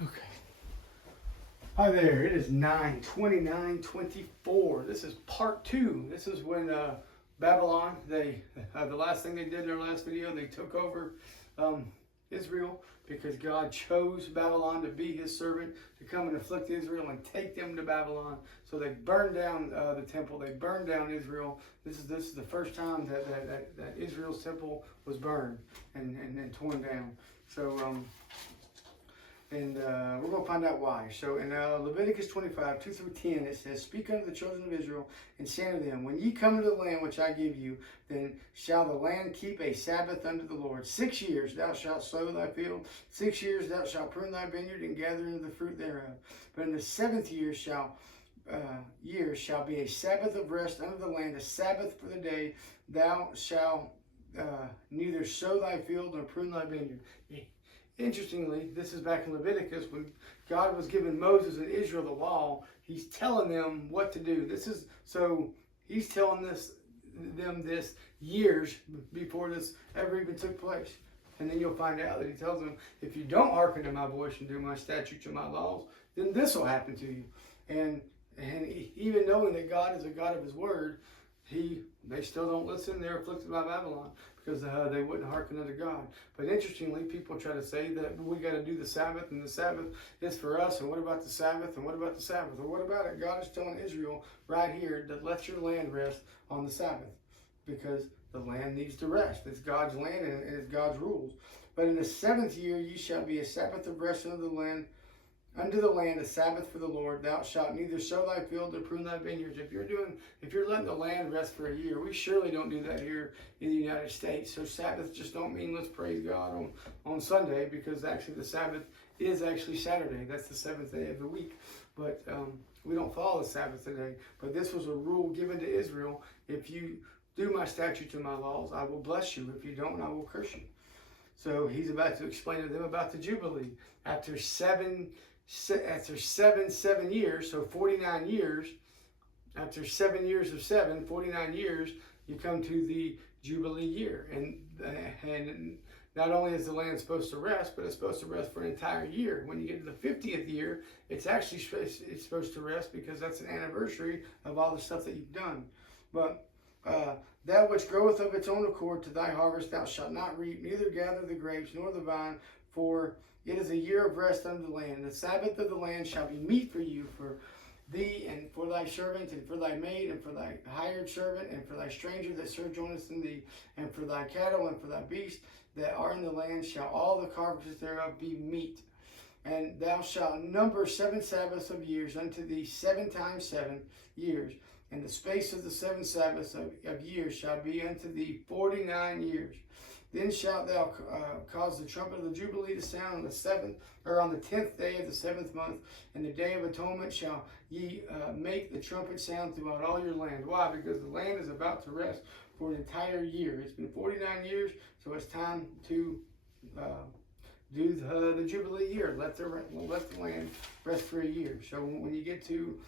Okay. Hi there. It is 9/29/24. This is part two. This is when Babylon, the last thing they did in their last video, they took over Israel because God chose Babylon to be his servant, to come and afflict Israel and take them to Babylon. So they burned down the temple. They burned down Israel. This is the first time that Israel's temple was burned and torn down. So we're going to find out why. So in Leviticus 25, 2 through 10, it says, "Speak unto the children of Israel, and say unto them, When ye come into the land which I give you, then shall the land keep a Sabbath unto the Lord. 6 years thou shalt sow thy field, 6 years thou shalt prune thy vineyard, and gather into the fruit thereof. But in the seventh year shall be a Sabbath of rest unto the land, a Sabbath for the day. Thou shalt neither sow thy field nor prune thy vineyard." Interestingly, this is back in Leviticus when God was giving Moses and Israel the law. He's telling them what to do. He's telling them this years before this ever even took place. And then you'll find out that he tells them, if you don't hearken to my voice and do my statutes and my laws, then this will happen to you. And even knowing that God is a God of his word, they still don't listen. They're afflicted by Babylon because they wouldn't hearken unto God. But interestingly, people try to say that we got to do the Sabbath, and the Sabbath is for us. And what about the Sabbath? And what about the Sabbath? Or what about it? God is telling Israel right here that let your land rest on the Sabbath, because the land needs to rest. It's God's land and it's God's rules. But in the seventh year ye shall be a Sabbath of rest unto the land, a Sabbath for the Lord. Thou shalt neither sow thy field nor prune thy vineyards. If you're letting the land rest for a year, we surely don't do that here in the United States. So Sabbath just don't mean let's praise God on Sunday, because actually the Sabbath is actually Saturday. That's the seventh day of the week. But we don't follow the Sabbath today. But this was a rule given to Israel. If you do my statutes and my laws, I will bless you. If you don't, I will curse you. So he's about to explain to them about the Jubilee. After seven years, so 49 years, after 7 years of 49 years, you come to the Jubilee year. And not only is the land supposed to rest, but it's supposed to rest for an entire year. When you get to the 50th year, it's supposed to rest, because that's an anniversary of all the stuff that you've done. But that which groweth of its own accord to thy harvest thou shalt not reap, neither gather the grapes nor the vine, for it is a year of rest unto the land. The Sabbath of the land shall be meat for you, for thee and for thy servant, and for thy maid, and for thy hired servant, and for thy stranger that sojourneth in thee, and for thy cattle, and for thy beasts that are in the land, shall all the carcasses thereof be meat. And thou shalt number 7 Sabbaths of years unto thee, 7 times 7 years. And the space of the 7 Sabbaths of years shall be unto thee 49 years. Then shalt thou cause the trumpet of the Jubilee to sound on the 10th day of the 7th month, and the day of atonement shall ye make the trumpet sound throughout all your land. Why? Because the land is about to rest for an entire year. It's been 49 years, so it's time to do the Jubilee year. Let the land rest for a year. So when you get to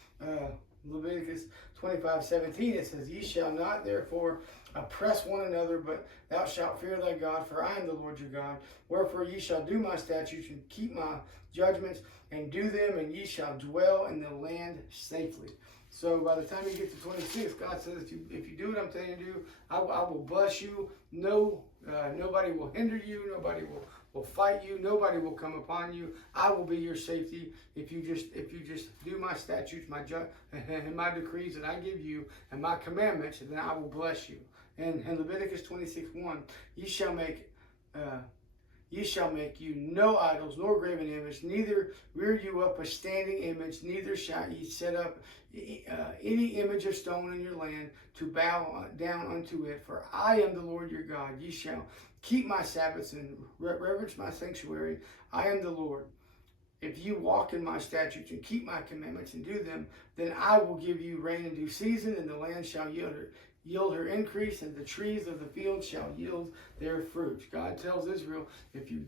Leviticus 25:17, it says, "Ye shall not therefore oppress one another, but thou shalt fear thy God, for I am the Lord your God. Wherefore ye shall do my statutes and keep my judgments and do them, and ye shall dwell in the land safely." So by the time you get to 26, God says, if you do what I'm telling you to do, I will bless you. Nobody will hinder you. Nobody will fight you. Nobody will come upon you. I will be your safety if you just do my statutes, and my decrees that I give you, and my commandments, and then I will bless you. And in Leviticus 26:1, ye shall make you no idols, nor graven image, neither rear you up a standing image, neither shall ye set up any image of stone in your land to bow down unto it. For I am the Lord your God. Ye shall keep my Sabbaths and reverence my sanctuary. I am the Lord. If you walk in my statutes and keep my commandments and do them, then I will give you rain in due season, and the land shall yield her increase, and the trees of the field shall yield their fruit. God tells Israel, if you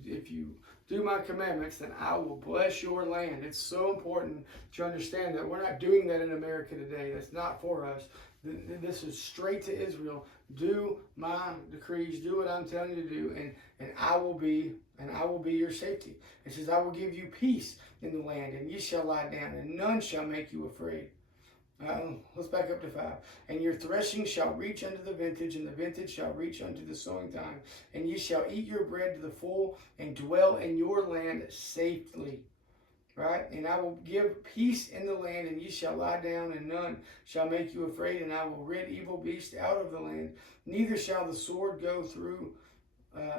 do my commandments, then I will bless your land. It's so important to understand that we're not doing that in America today. That's not for us. This is straight to Israel. Do my decrees, do what I'm telling you to do, and I will be your safety. It says, I will give you peace in the land, and ye shall lie down, and none shall make you afraid. Let's back up to 5. And your threshing shall reach unto the vintage, and the vintage shall reach unto the sowing time. And ye shall eat your bread to the full, and dwell in your land safely. Right? And I will give peace in the land, and ye shall lie down, and none shall make you afraid. And I will rid evil beasts out of the land. Neither shall the sword go through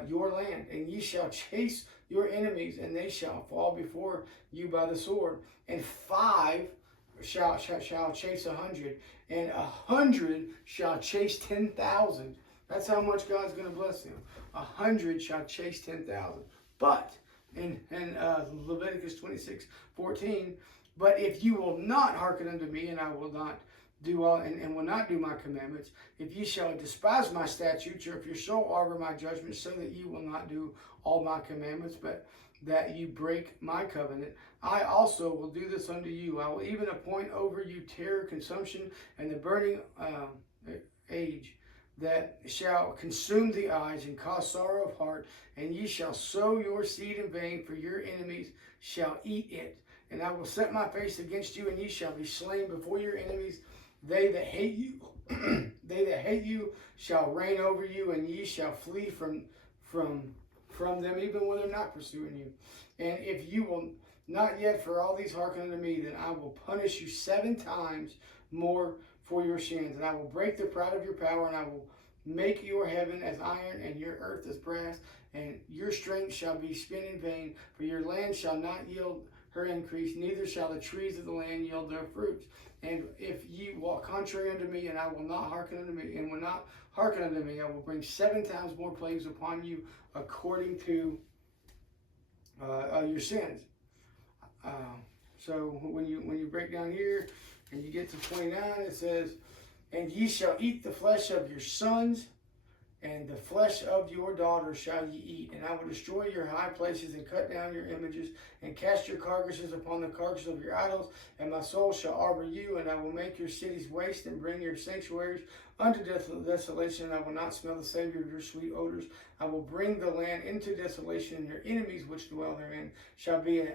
your land. And ye shall chase your enemies, and they shall fall before you by the sword. And 5 shall chase 100, and 100 shall chase 10,000. That's how much God's going to bless them. 100 shall chase 10,000. But in Leviticus 26:14, but if you will not hearken unto me, and I will not do all, and will not do my commandments, if ye shall despise my statutes, or if your soul arbor my judgments, so that ye will not do all my commandments, but that you break my covenant, I also will do this unto you. I will even appoint over you terror, consumption, and the burning age, that shall consume the eyes and cause sorrow of heart. And ye shall sow your seed in vain, for your enemies shall eat it. And I will set my face against you, and ye shall be slain before your enemies. They that hate you, they that hate you shall reign over you, and ye shall flee from them, even when they're not pursuing you. And if you will not yet for all these hearken unto me, then I will punish you 7 times more for your sins. And I will break the pride of your power, and I will make your heaven as iron, and your earth as brass, and your strength shall be spent in vain. For your land shall not yield her increase, neither shall the trees of the land yield their fruits. And if ye walk contrary unto me, and I will not hearken unto me, and will not hearken unto me, I will bring 7 times more plagues upon you, according to your sins. So when you break down here and you get to 29, it says, and ye shall eat the flesh of your sons, and the flesh of your daughters shall ye eat. And I will destroy your high places, and cut down your images, and cast your carcasses upon the carcasses of your idols. And my soul shall arbor you, and I will make your cities waste, and bring your sanctuaries unto desolation. And I will not smell the savor of your sweet odors. I will bring the land into desolation, and your enemies which dwell therein shall be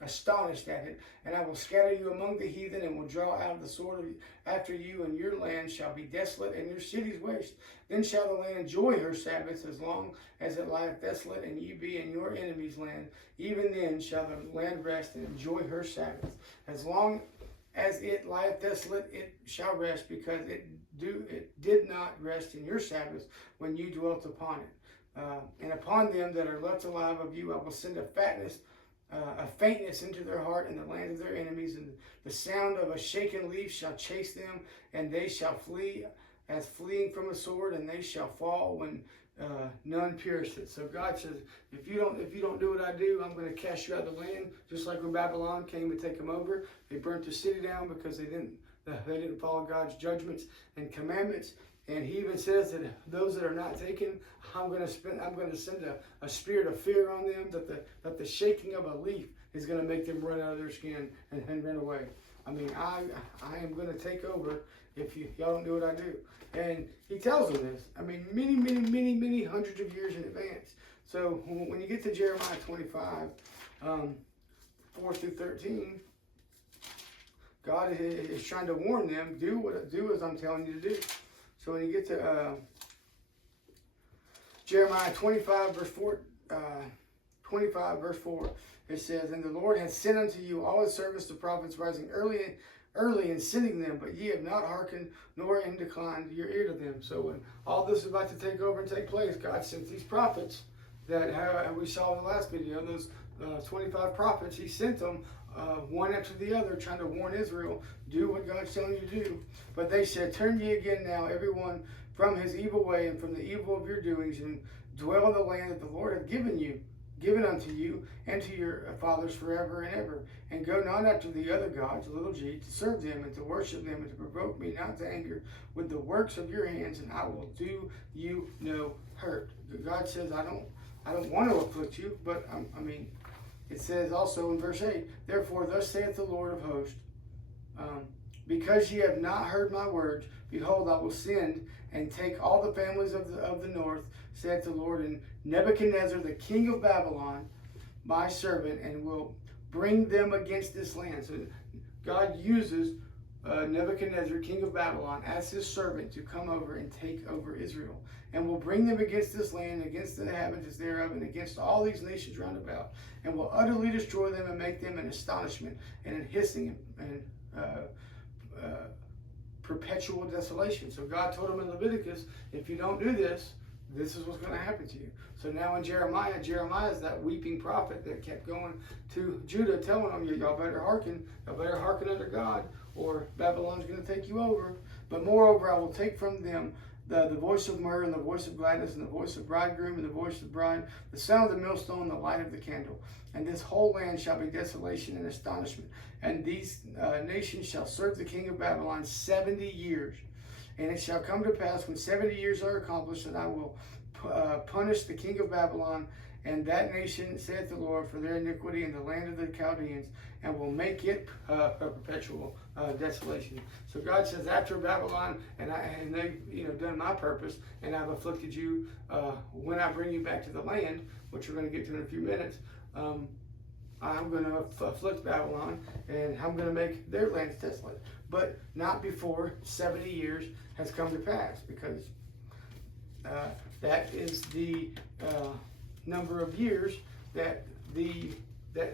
astonished at it. And I will scatter you among the heathen, and will draw out the sword after you, and your land shall be desolate, and your cities waste. Then shall the land enjoy her Sabbaths, as long as it lieth desolate, and ye be in your enemy's land. Even then shall the land rest, and enjoy her Sabbaths. As long as it lieth desolate, it shall rest, because it did not rest in your Sabbaths when you dwelt upon it. And upon them that are left alive of you, I will send a faintness into their heart in the land of their enemies, and the sound of a shaken leaf shall chase them, and they shall flee as fleeing from a sword, and they shall fall when none pierced it. So God says, if you don't do what I do, I'm going to cast you out of the land, just like when Babylon came to take them over. They burnt the city down because they didn't follow God's judgments and commandments. And he even says that those that are not taken, I'm going to send a spirit of fear on them, that the shaking of a leaf is going to make them run out of their skin and run away. I mean, I am going to take over if y'all don't do what I do. And he tells them this, I mean, many hundreds of years in advance. So when you get to Jeremiah 25, 4 through 13, God is trying to warn them, do as I'm telling you to do. So when you get to Jeremiah 25 verse 4, it says, and the Lord hath sent unto you all his servants the prophets, rising early and sending them, but ye have not hearkened, nor inclined your ear to them. So when all this is about to take over and take place, God sent these prophets that we saw in the last video, those 25 prophets. He sent them one after the other, trying to warn Israel, do what God's telling you to do. But they said, turn ye again now, everyone from his evil way and from the evil of your doings, and dwell in the land that the Lord hath given unto you and to your fathers forever and ever. And go not after the other gods, little g, to serve them and to worship them and to provoke me not to anger with the works of your hands, and I will do you no hurt. God says, I don't want to afflict you, but it says also in verse 8, therefore thus saith the Lord of hosts, Because ye have not heard my words, behold, I will send and take all the families of the north, saith the Lord, and Nebuchadnezzar, the king of Babylon, my servant, and will bring them against this land. So God uses Nebuchadnezzar, king of Babylon, as his servant to come over and take over Israel. And will bring them against this land, against the inhabitants thereof, and against all these nations round about, and will utterly destroy them and make them an astonishment and an hissing and perpetual desolation. So God told him in Leviticus, if you don't do this, this is what's going to happen to you. So now in Jeremiah is that weeping prophet that kept going to Judah, telling them, y'all better hearken unto God, or Babylon's going to take you over. But moreover, I will take from them the voice of myrrh and the voice of gladness and the voice of bridegroom and the voice of bride, the sound of the millstone, the light of the candle. And this whole land shall be desolation and astonishment. And these nations shall serve the king of Babylon 70 years. And it shall come to pass when 70 years are accomplished that I will punish the king of Babylon and that nation, saith the Lord, for their iniquity in the land of the Chaldeans, and will make it a perpetual desolation. So God says, after Babylon and they've done my purpose, and I've afflicted you, when I bring you back to the land, which we're going to get to in a few minutes, I'm going to afflict Babylon, and I'm going to make their lands desolate. But not before 70 years has come to pass, because that is the number of years that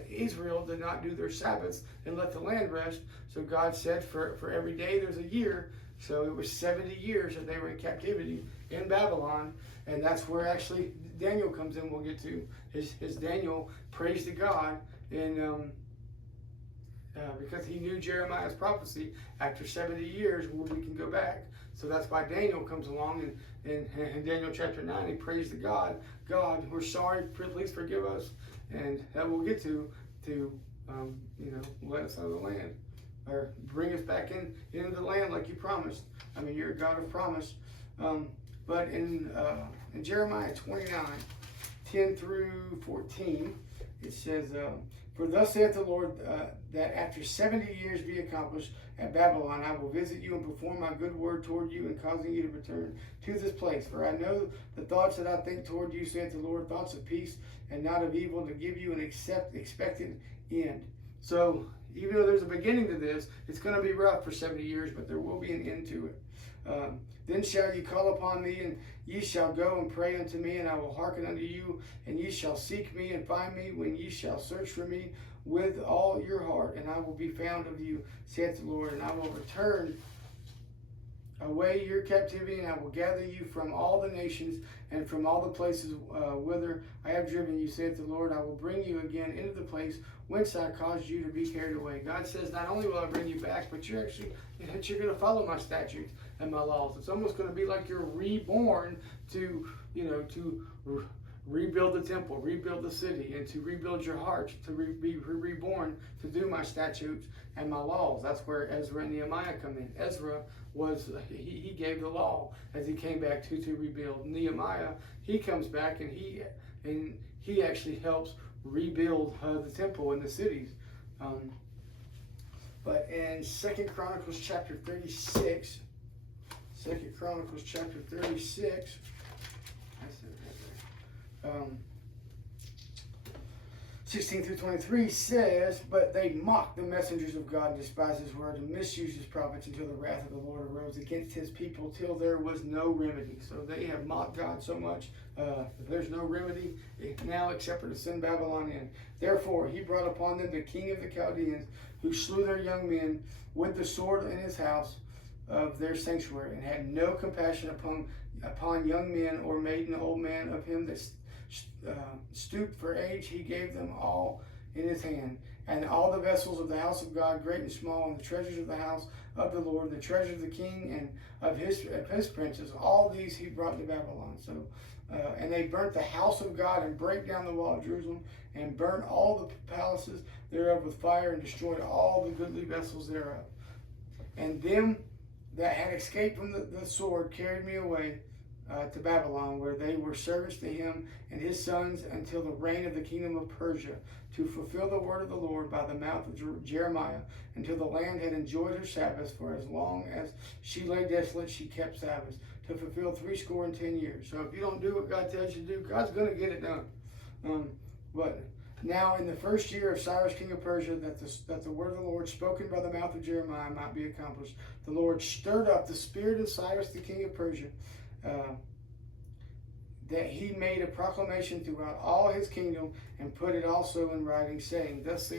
Israel did not do their Sabbaths and let the land rest. So God said for every day there's a year. So it was 70 years that they were in captivity in Babylon. And that's where actually Daniel comes in. We'll get to his Daniel prays to God in because he knew Jeremiah's prophecy. After 70 years, we can go back. So that's why Daniel comes along, and in Daniel chapter 9, he prays to God. God, we're sorry, please forgive us. And that we'll get to let us out of the land, or bring us back into the land like you promised. I mean, you're a God of promise. But in Jeremiah 29, 10 through 14, it says, for thus saith the Lord, that after 70 years be accomplished at Babylon, I will visit you and perform my good word toward you, and causing you to return to this place. For I know the thoughts that I think toward you, saith the Lord, thoughts of peace and not of evil, to give you an expected end. So even though there's a beginning to this, it's going to be rough for 70 years, but there will be an end to it. Then shall ye call upon me, and ye shall go and pray unto me, and I will hearken unto you, and ye shall seek me and find me, when ye shall search for me with all your heart, and I will be found of you, saith the Lord. And I will return away your captivity, and I will gather you from all the nations and from all the places whither I have driven you, saith the Lord. I will bring you again into the place whence I caused you to be carried away. God says, not only will I bring you back, but you're going to follow my statutes and my laws. It's almost going to be like you're reborn to rebuild the temple, rebuild the city, and to rebuild your heart, to be reborn to do my statutes and my laws. That's where Ezra and Nehemiah come in. Ezra he gave the law as he came back to rebuild. Nehemiah, he comes back and he actually helps rebuild the temple and the cities. But in 2 Chronicles chapter 36, 2 Chronicles chapter 36, 16 through 23 says, but they mocked the messengers of God and despised his word and misused his prophets until the wrath of the Lord arose against his people till there was no remedy. So they have mocked God so much, there's no remedy now except for to send Babylon in. Therefore he brought upon them the king of the Chaldeans, who slew their young men with the sword in his house of their sanctuary, and had no compassion upon young men or maiden, old man of him that stooped for age. He gave them all in his hand, and all the vessels of the house of God, great and small, and the treasures of the house of the Lord, the treasures of the king and of his princes, all these he brought to Babylon. So and they burnt the house of God, and brake down the wall of Jerusalem, and burnt all the palaces thereof with fire, and destroyed all the goodly vessels thereof. And them that had escaped from the sword carried me away to Babylon, where they were servants to him and his sons until the reign of the kingdom of Persia, to fulfill the word of the Lord by the mouth of Jeremiah, until the land had enjoyed her Sabbaths. For as long as she lay desolate, she kept Sabbaths, to fulfill 70 years. So if you don't do what God tells you to do, God's going to get it done. But now in the first year of Cyrus king of Persia, that the word of the Lord spoken by the mouth of Jeremiah might be accomplished, the Lord stirred up the spirit of Cyrus the king of Persia, that he made a proclamation throughout all his kingdom, and put it also in writing, saying, Thus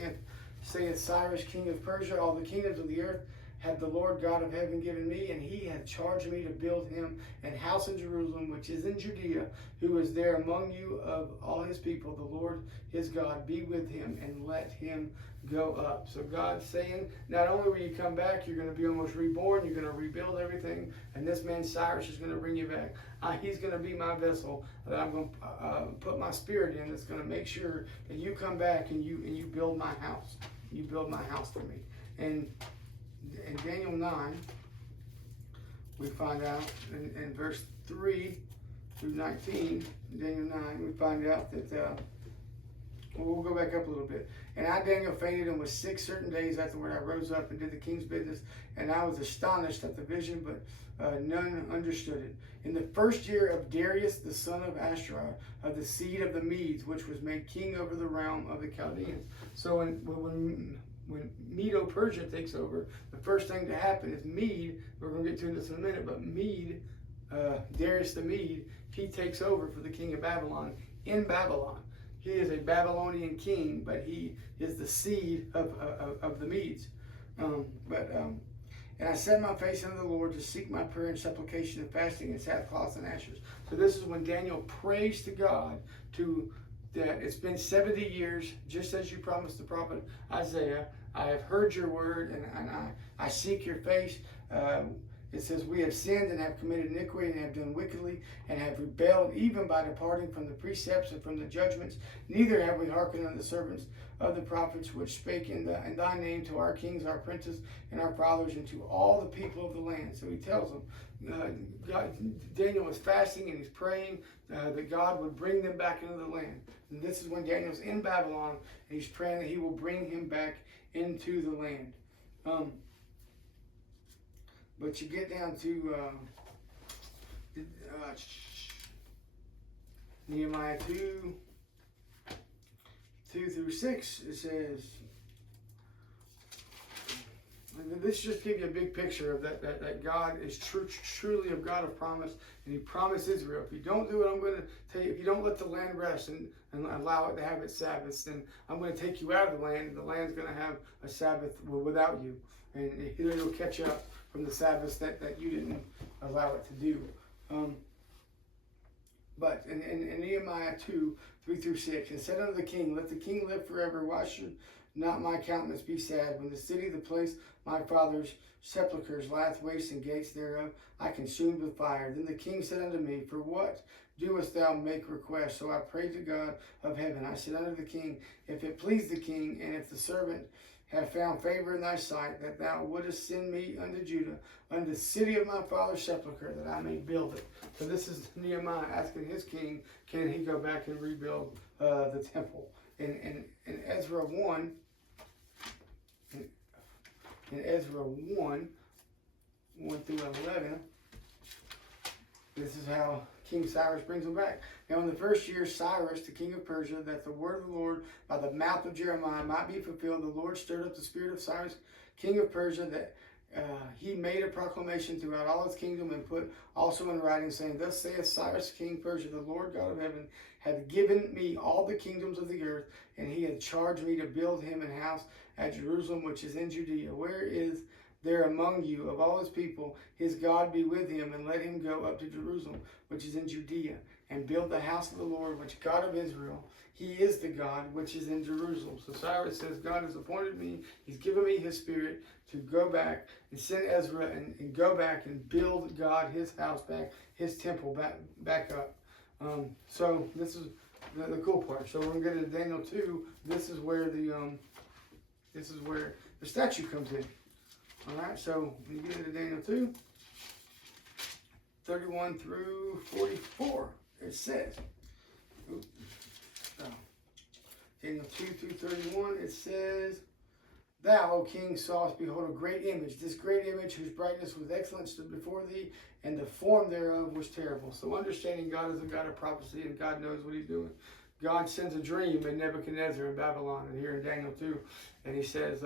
saith Cyrus king of Persia, all the kingdoms of the earth had the Lord God of heaven given me, and he hath charged me to build him an house in Jerusalem, which is in Judea, who is there among you of all his people. The Lord his God be with him, and let him go up. So God's saying, not only will you come back, you're going to be almost reborn, you're going to rebuild everything, and this man Cyrus is going to bring you back. He's going to be my vessel that I'm going to put my spirit in, that's going to make sure that you come back and you build my house. You build my house for me. And in Daniel 9, we find out in verse 3 through 19, Daniel 9, we find out that, we'll go back up a little bit. And I, Daniel, fainted and was sick certain days afterward. I rose up and did the king's business, and I was astonished at the vision, but none understood it. In the first year of Darius, the son of Ashtarot, of the seed of the Medes, which was made king over the realm of the Chaldeans. So when Medo-Persia takes over, the first thing to happen is Mede, we're going to get to this in a minute, but Mede, Darius the Mede, he takes over for the king of Babylon in Babylon. He is a Babylonian king, but he is the seed of the Medes. And I set my face unto the Lord to seek my prayer and supplication and fasting and sackcloth and ashes. So this is when Daniel prays to God that it's been 70 years, just as you promised the prophet Isaiah. I have heard your word, and I seek your face. It says, we have sinned and have committed iniquity and have done wickedly and have rebelled, even by departing from the precepts and from the judgments. Neither have we hearkened unto the servants of the prophets which spake in thy name to our kings, our princes, and our fathers, and to all the people of the land. So he tells them, Daniel is fasting and he's praying that God would bring them back into the land. And this is when Daniel's in Babylon, and he's praying that he will bring him back into the land. But you get down to Nehemiah 2 through 6, it says, this just gives you a big picture of that God is truly a God of promise, and he promised Israel, if you don't do what I'm going to tell you, if you don't let the land rest and allow it to have its Sabbaths, then I'm going to take you out of the land, and the land's going to have a Sabbath without you, and it'll catch up from the Sabbaths that you didn't allow it to do. But in Nehemiah 2, 3 through 6, and said unto the king, let the king live forever. Why should not my countenance be sad, when the city, the place my father's sepulchres lieth waste, and gates thereof I consumed with fire? Then the king said unto me, for what doest thou make request? So I prayed to God of heaven. I said unto the king, if it please the king, and if the servant have found favor in thy sight, that thou wouldest send me unto Judah, unto the city of my father's sepulchre, that I may build it. So this is Nehemiah asking his king, can he go back and rebuild the temple? In Ezra 1, in Ezra 1 through 11, this is how King Cyrus brings them back. Now in the first year, Cyrus, the king of Persia, that the word of the Lord by the mouth of Jeremiah might be fulfilled, the Lord stirred up the spirit of Cyrus, king of Persia, that he made a proclamation throughout all his kingdom, and put also in writing, saying, thus saith Cyrus, king of Persia, the Lord God of heaven hath given me all the kingdoms of the earth, and he hath charged me to build him an house at Jerusalem, which is in Judea. Where is there among you of all his people, his God be with him, and let him go up to Jerusalem, which is in Judea, and build the house of the Lord, which God of Israel, he is the God which is in Jerusalem. So Cyrus says, God has appointed me, he's given me his spirit to go back and send Ezra and go back and build God his house back, his temple back up. So this is the cool part. So we're going to get into Daniel 2. This is where the statue comes in. All right, so when you get into Daniel 2, 31 through 44. It says, Daniel 2 through 31, it says, Thou, O king, sawest, behold, a great image. This great image, whose brightness was excellent, stood before thee, and the form thereof was terrible. So understanding God is a God of prophecy, and God knows what he's doing. God sends a dream in Nebuchadnezzar in Babylon, and here in Daniel 2, and he says,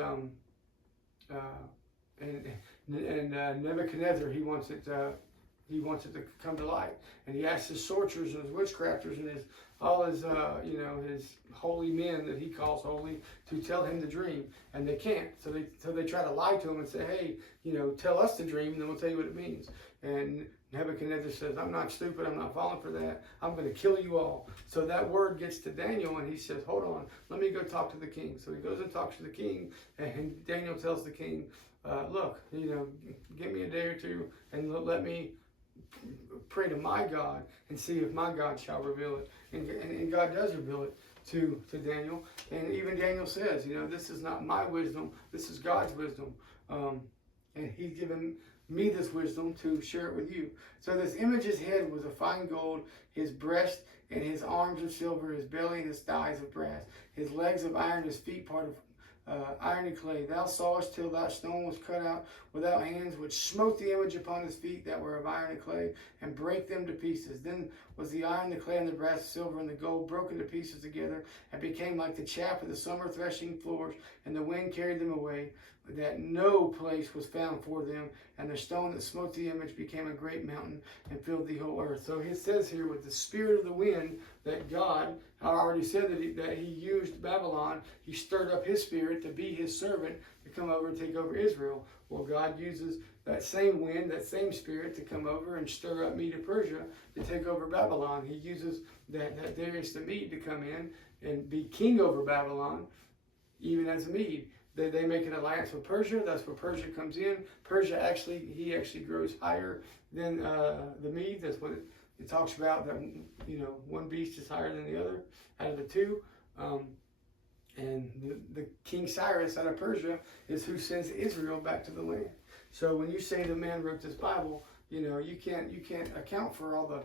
Nebuchadnezzar, he wants it to come to light, and he asks his sorcerers and his witchcrafters and all his his holy men that he calls holy to tell him the dream, and they can't. So they try to lie to him and say, hey, tell us the dream, and then we'll tell you what it means. And Nebuchadnezzar says, I'm not stupid, I'm not falling for that, I'm going to kill you all. So that word gets to Daniel, and he says, hold on, let me go talk to the king. So he goes and talks to the king, and Daniel tells the king, look, give me a day or two, and let me pray to my God and see if my God shall reveal it. And God does reveal it to Daniel. And even Daniel says, this is not my wisdom, this is God's wisdom. And he's given me this wisdom to share it with you. So this image's head was of fine gold, his breast and his arms of silver, his belly and his thighs of brass, his legs of iron, his feet part of iron and clay. Thou sawest till that stone was cut out without hands, which smote the image upon his feet that were of iron and clay, and brake them to pieces. Then was the iron, the clay, and the brass, the silver, and the gold broken to pieces together, and became like the chaff of the summer threshing floors, and the wind carried them away, that no place was found for them. And the stone that smote the image became a great mountain and filled the whole earth. So it says here, with the spirit of the wind, that God, I already said that he used Babylon. He stirred up his spirit to be his servant to come over and take over Israel. Well, God uses that same wind, that same spirit, to come over and stir up Medo Persia to take over Babylon. He uses that Darius the Mede to come in and be king over Babylon, even as a Mede. They make an alliance with Persia. That's where Persia comes in. Persia actually grows higher than the Mede. That's what it talks about, that one beast is higher than the other out of the two. And the King Cyrus out of Persia is who sends Israel back to the land. So when you say the man wrote this Bible, you can't account for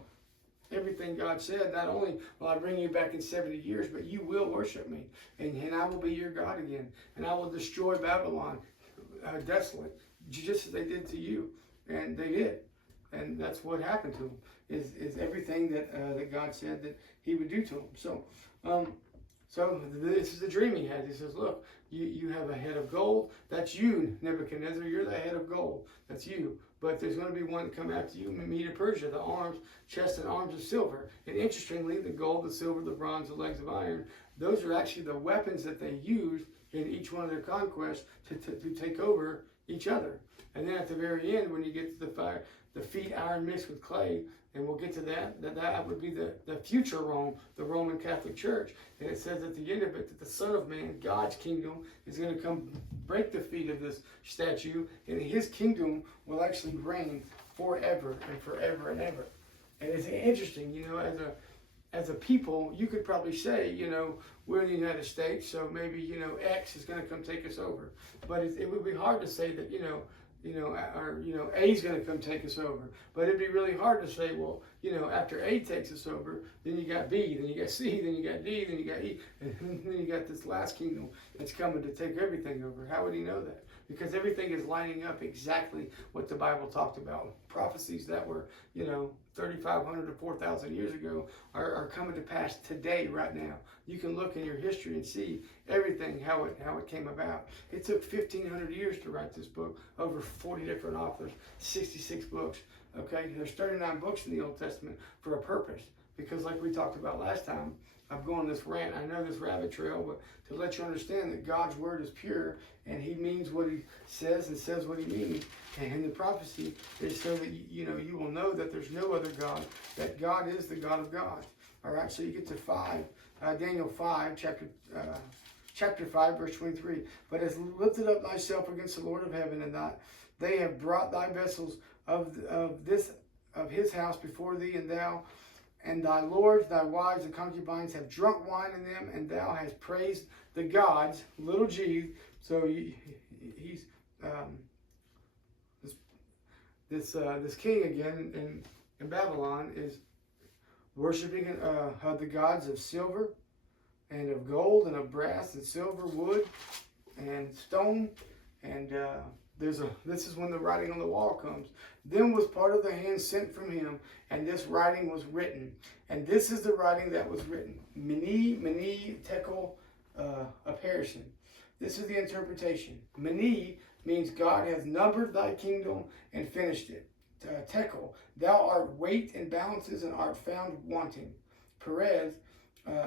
everything God said. Not only will I bring you back in 70 years, but you will worship me, and I will be your God again, and I will destroy Babylon desolate, just as they did to you. And they did, and that's what happened to them, is everything that God said that he would do to them. So this is the dream he had. He says, look, you have a head of gold. That's you, Nebuchadnezzar. You're the head of gold. That's you. But there's going to be one come after you, Medo Persia, the arms, chest and arms of silver. And interestingly, the gold, the silver, the bronze, the legs of iron, those are actually the weapons that they used in each one of their conquests to take over each other. And then at the very end, when you get to the fire, the feet iron mixed with clay, and we'll get to that would be the future Rome, the Roman Catholic Church. And it says at the end of it that the Son of Man, God's kingdom, is going to come break the feet of this statue, and his kingdom will actually reign forever and forever and ever. And it's interesting, as a people, you could probably say, we're in the United States, so maybe, X is going to come take us over. But it would be hard to say that, A is going to come take us over. But it'd be really hard to say, well, after A takes us over, then you got B, then you got C, then you got D, then you got E, and then you got this last kingdom that's coming to take everything over. How would he know that? Because everything is lining up exactly what the Bible talked about. Prophecies that were, 3,500 to 4,000 years ago are coming to pass today, right now. You can look in your history and see everything, how it came about. It took 1,500 years to write this book, over 40 different authors, 66 books. Okay, there's 39 books in the Old Testament for a purpose. Because like we talked about last time, I'm going this rant, I know this rabbit trail, but to let you understand that God's word is pure, and he means what he says and says what he means. And the prophecy is so that you will know that there's no other God, that God is the God of gods. All right, so you get to Daniel 5, chapter 5, verse 23. But has lifted up thyself against the Lord of heaven, and they have brought thy vessels of his house before thee, and thou and thy lords, thy wives, and concubines have drunk wine in them, and thou hast praised the gods, little g. So he's this king again, and in Babylon is worshiping the gods of silver and of gold and of brass and silver, wood and stone. And this is when the writing on the wall comes. Then was part of the hand sent from him, and this writing was written. And this is the writing that was written. Mene, tekel, Persian. This is the interpretation. Mene means God has numbered thy kingdom and finished it. Tekel, thou art weight and balances and art found wanting. Perez,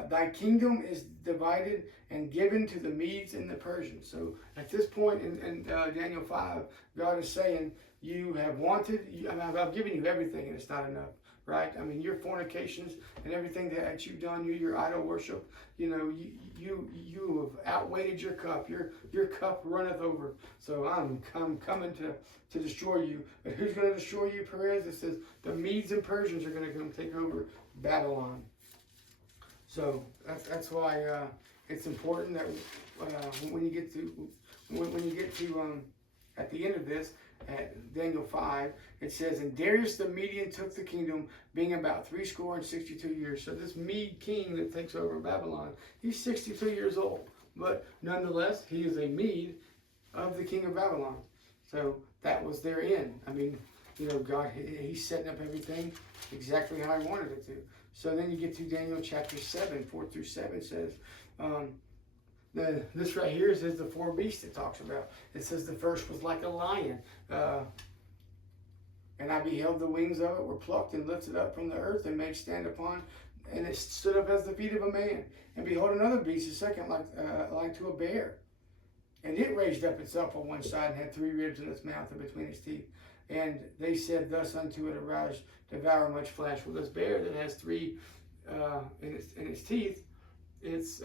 thy kingdom is divided and given to the Medes and the Persians. So at this point in Daniel 5, God is saying, you have wanted, I've given you everything and it's not enough, right? I mean, your fornications and everything that you've done, your idol worship, you have outweighed your cup. Your cup runneth over. So I'm coming to destroy you. But who's going to destroy you, Perez? It says the Medes and Persians are going to come take over Babylon. So that's why it's important that when you get to at the end of this, at Daniel 5, it says, and Darius the Median took the kingdom, being about 62 years. So this Mede king that takes over Babylon, he's 62 years old. But nonetheless, he is a Mede of the king of Babylon. So that was their end. I mean, God, he's setting up everything exactly how he wanted it to. So then you get to Daniel chapter 7, 4 through 7 says, this right here is the four beasts it talks about. It says the first was like a lion. And I beheld the wings of it were plucked and lifted up from the earth and made stand upon, and it stood up as the feet of a man. And behold, another beast, the second, like to a bear. And it raised up itself on one side and had 3 ribs in its mouth and between its teeth. And they said thus unto it, arise, devour much flesh. Well, this bear that has 3 in its teeth, it's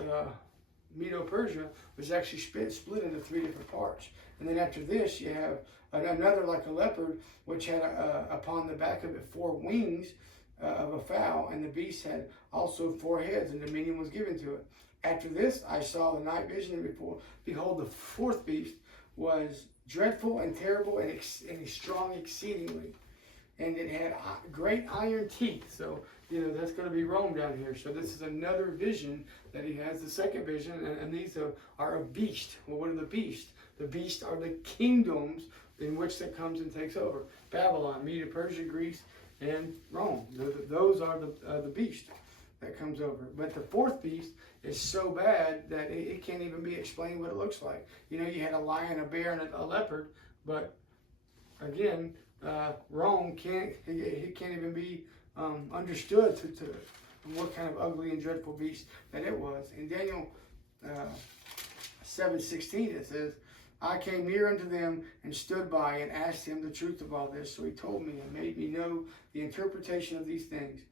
Medo-Persia, was actually split into 3 different parts. And then after this, you have another like a leopard, which had upon the back of it 4 wings of a fowl, and the beast had also 4 heads, and dominion was given to it. After this, I saw the night vision, and behold, the 4th beast was dreadful and terrible and strong exceedingly. And it had great iron teeth. So, that's going to be Rome down here. So this is another vision that he has, the second vision. And these are a beast. Well, what are the beasts? The beasts are the kingdoms in which that comes and takes over. Babylon, Media, Persia, Greece, and Rome. Those are the beast that comes over. But the 4th beast is so bad that it can't even be explained what it looks like. You had a lion, a bear, and a leopard. But again, Rome can't even be understood to what kind of ugly and dreadful beast that it was. In Daniel 7:16 it says, I came near unto them and stood by and asked him the truth of all this. So he told me and made me know the interpretation of these things.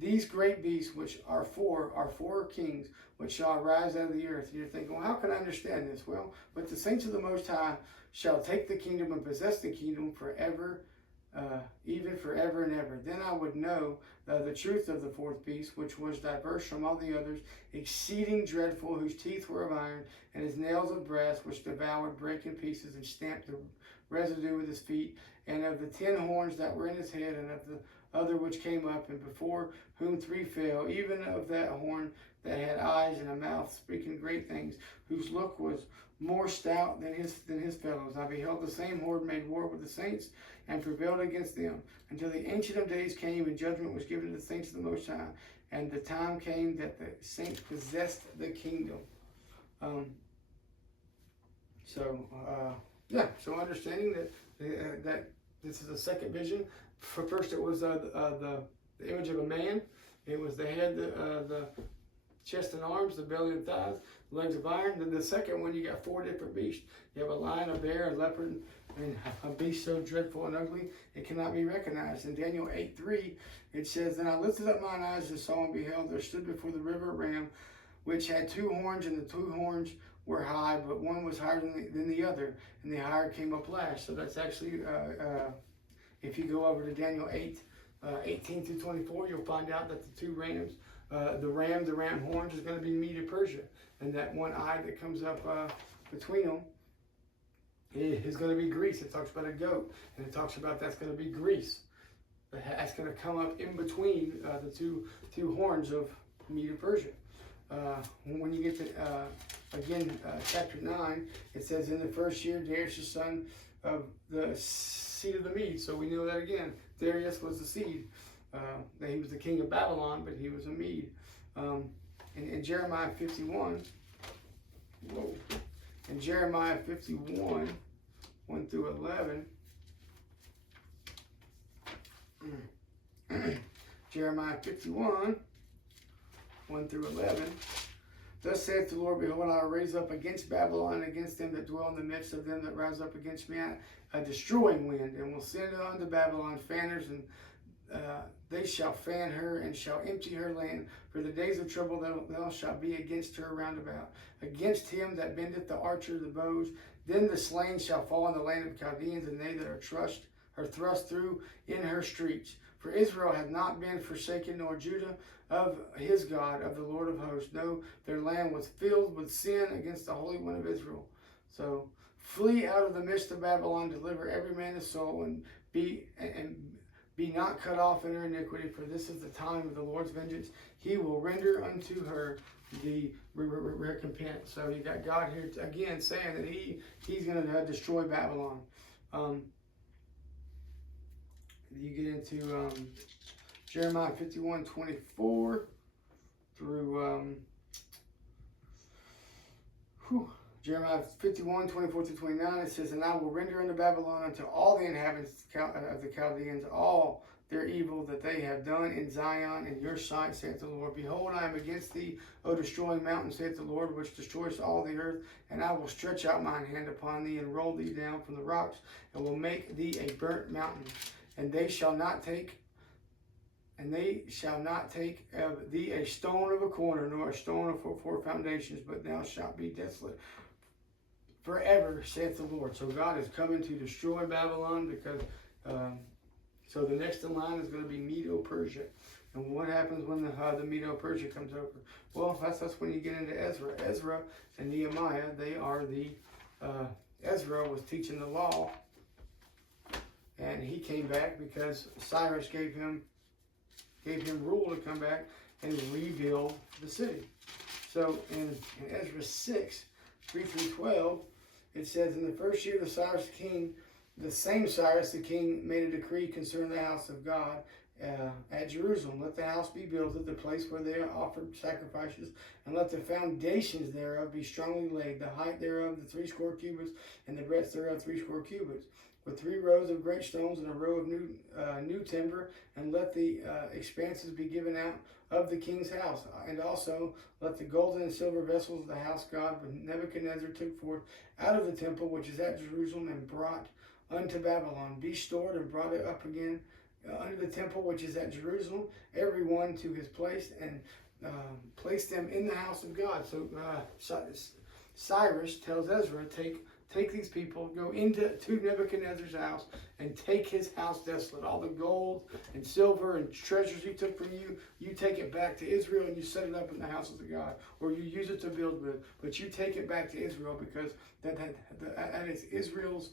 These great beasts, which are 4 kings, which shall arise out of the earth. You're thinking, well, how can I understand this? Well, but the saints of the Most High shall take the kingdom and possess the kingdom forever, even forever and ever. Then I would know the truth of the 4th beast, which was diverse from all the others, exceeding dreadful, whose teeth were of iron, and his nails of brass, which devoured, brake in pieces, and stamped the residue with his feet, and of the 10 horns that were in his head, and of the other which came up, and before whom 3 fell, even of that horn that had eyes and a mouth, speaking great things, whose look was more stout than his fellows. I beheld the same horde made war with the saints, and prevailed against them, until the Ancient of Days came, and judgment was given to the saints of the Most High, and the time came that the saints possessed the kingdom. So understanding that this is the second vision. First, it was the image of a man. It was the head, the chest and arms, the belly and thighs, legs of iron. Then the second one, you got 4 different beasts. You have a lion, a bear, a leopard, and a beast so dreadful and ugly it cannot be recognized. In Daniel 8:3, it says, Then I lifted up mine eyes and saw and beheld, there stood before the river a ram, which had 2 horns, and the 2 horns were high, but one was higher than the other, and the higher came up last. So that's actually, if you go over to Daniel 8:18 through 24, you'll find out that the 2 rams, the ram horns is going to be Medo-Persia, and that one eye that comes up between them is going to be Greece. It talks about a goat, and it talks about that's going to be Greece. that's going to come up in between the two horns of Medo Persia. When you get to chapter 9, it says, in the first year, Darius the son of the seed of the Medes. So we know that again. Darius was the seed. He was the king of Babylon, but he was a Mede. In Jeremiah 51, in Jeremiah 51, 1 through 11, Jeremiah 51, 1 through 11. Thus saith the Lord, behold, I will raise up against Babylon, against them that dwell in the midst of them that rise up against me, a destroying wind, and will send unto Babylon fanners, and they shall fan her, and shall empty her land. For the days of trouble thou shalt be against her round about, against him that bendeth the archer the bows. Then the slain shall fall in the land of Chaldeans, and they that are thrust through in her streets. For Israel hath not been forsaken, nor Judah of his God, of the Lord of hosts. No, their land was filled with sin against the Holy One of Israel. So flee out of the midst of Babylon, deliver every man his soul, and be not cut off in her iniquity, for this is the time of the Lord's vengeance. He will render unto her the recompense. So you got God here again saying that he's going to destroy Babylon. You get into Jeremiah 51, 24 through Jeremiah 51, 24 through 29. It says, and I will render unto Babylon, unto all the inhabitants of the Chaldeans, all their evil that they have done in Zion in your sight, saith the Lord. Behold, I am against thee, O destroying mountain, saith the Lord, which destroys all the earth. And I will stretch out mine hand upon thee, and roll thee down from the rocks, and will make thee a burnt mountain. And they shall not take of thee a stone of a corner, nor a stone of four foundations, but thou shalt be desolate forever, saith the Lord. So God is coming to destroy Babylon, because so the next in line is going to be Medo Persia. And what happens when the Medo Persia comes over? Well, that's when you get into Ezra. Ezra and Nehemiah, they are Ezra was teaching the law. And he came back because Cyrus gave him rule to come back and rebuild the city. So in Ezra 6, 3 through 12, it says, in the first year of Cyrus the king, the same Cyrus the king made a decree concerning the house of God at Jerusalem. Let the house be built at the place where they are offered sacrifices, and let the foundations thereof be strongly laid, the height thereof 60 cubits, and the breadth thereof 60 cubits. With 3 rows of great stones and a row of new timber, and let the expanses be given out of the king's house. And also let the golden and silver vessels of the house God when Nebuchadnezzar took forth out of the temple which is at Jerusalem and brought unto Babylon be stored and brought it up again unto the temple which is at Jerusalem, every one to his place, and place them in the house of God. So Cyrus tells Ezra, take these people, go to Nebuchadnezzar's house, and take his house desolate. All the gold and silver and treasures he took from you, you take it back to Israel and you set it up in the houses of God, or you use it to build with. But you take it back to Israel, because that is Israel's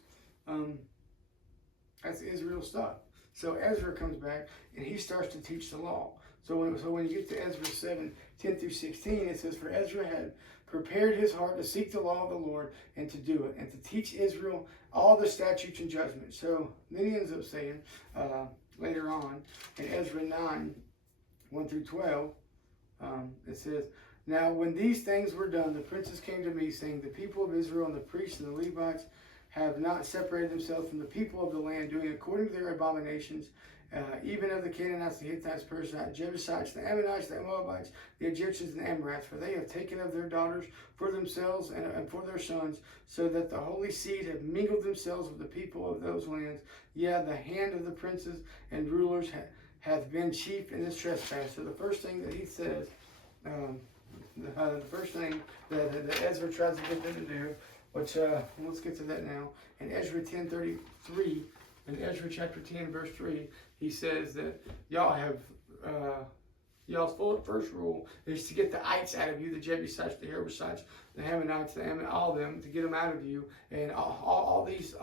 that's Israel's stuff. So Ezra comes back and he starts to teach the law. So when you get to Ezra 7, 10 through 16, it says, for Ezra had prepared his heart to seek the law of the Lord and to do it, and to teach Israel all the statutes and judgments. So then he ends up saying later on in Ezra 9, 1 through 12, it says, now when these things were done, the princes came to me, saying, the people of Israel and the priests and the Levites have not separated themselves from the people of the land, doing according to their abominations, even of the Canaanites, the Hittites, Perizzites, Jebusites, the Ammonites, the Moabites, the Egyptians, and the Amorites, for they have taken of their daughters for themselves and for their sons, so that the holy seed have mingled themselves with the people of those lands. Yeah, the hand of the princes and rulers hath been chief in this trespass. So the first thing that he says, the first thing that Ezra tries to get them to do, which let's get to that now. In Ezra 10:33, in Ezra chapter 10, verse 3, he says that y'all's first rule is to get the ites out of you, the Jebusites, the Herbicites, the Hammonites, all of them, to get them out of you. And all these